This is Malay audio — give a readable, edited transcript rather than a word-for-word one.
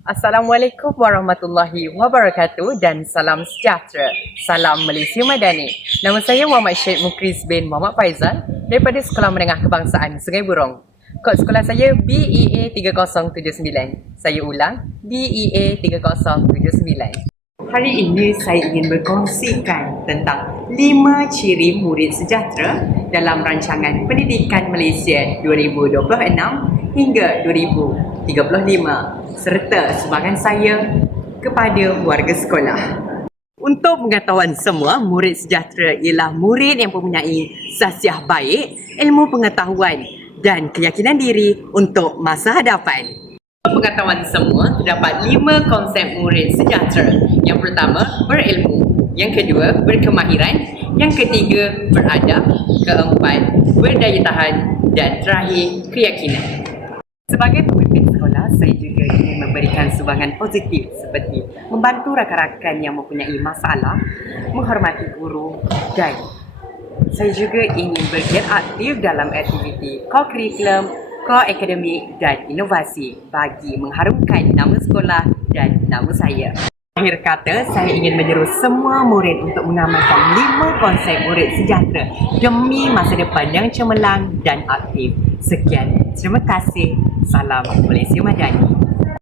Assalamualaikum warahmatullahi wabarakatuh dan salam sejahtera. Salam Malaysia Madani. Nama saya Muhammad Syed Mukriz bin Muhammad Faizal daripada Sekolah Menengah Kebangsaan Sungai Burong. Kod sekolah saya BEA 3079. Saya ulang, BEA 3079. Hari ini saya ingin berkongsikan tentang 5 ciri murid sejahtera dalam rancangan Pendidikan Malaysia 2026 hingga 2035 serta sumbangan saya kepada warga sekolah. Untuk pengetahuan semua, murid sejahtera ialah murid yang mempunyai sasiah baik, ilmu pengetahuan dan keyakinan diri untuk masa hadapan. Pengetahuan semua, terdapat 5 konsep murid sejahtera. Yang pertama, berilmu. Yang kedua, berkemahiran. Yang ketiga, beradab. Keempat, berdaya tahan. Dan terakhir, keyakinan. Sebagai pemimpin sekolah, saya juga ingin memberikan sumbangan positif seperti membantu rakan-rakan yang mempunyai masalah, menghormati guru dan saya juga ingin bergiat aktif dalam aktiviti co-curriculum, co-akademik dan inovasi bagi mengharumkan nama sekolah dan nama saya. Akhir kata, saya ingin menyeru semua murid untuk mengamalkan 5 konsep murid sejahtera demi masa depan yang cemerlang dan aktif. Sekian, terima kasih. Salam Malaysia Madani.